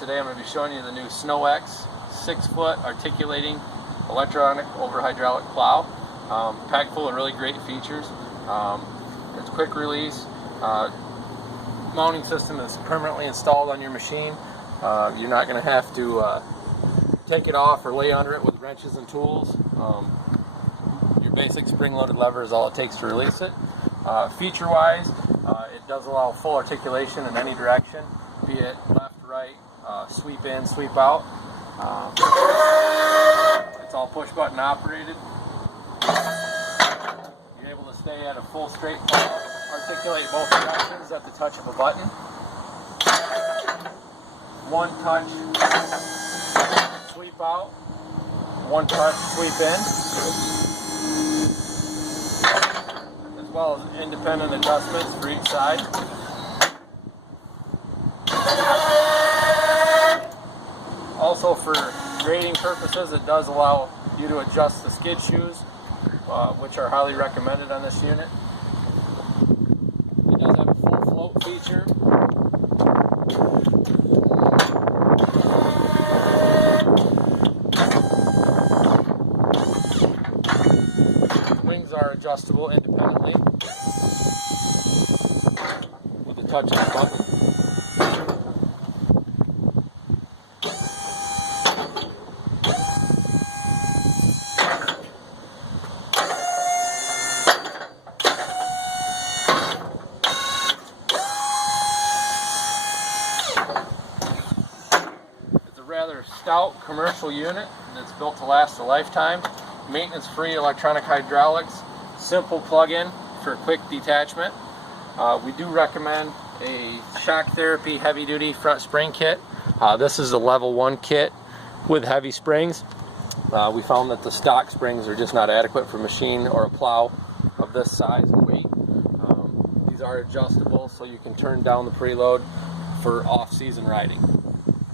Today I'm going to be showing you the new Snow X 6-foot articulating electronic over hydraulic plow. Packed full of really great features. It's quick release. Mounting system is permanently installed on your machine. You're not going to have to take it off or lay under it with wrenches and tools. Your basic spring-loaded lever is all it takes to release it. Feature-wise, it does allow full articulation in any direction, be it left, right, sweep in, sweep out. It's all push-button operated. You're able to stay at a full straight plow, articulate both directions at the touch of a button. One touch, sweep out. One touch, sweep in. As well as independent adjustments for each side. Also, for grading purposes, it does allow you to adjust the skid shoes, which are highly recommended on this unit. It does have a full float feature. Wings are adjustable independently with the touch of the button. It's a rather stout commercial unit that's built to last a lifetime. Maintenance-free electronic hydraulics, simple plug-in for quick detachment. We do recommend a shock therapy heavy-duty front spring kit. This is a level 1 kit with heavy springs. We found that the stock springs are just not adequate for a machine or a plow of this size and weight. These are adjustable, so you can turn down the preload for off-season riding.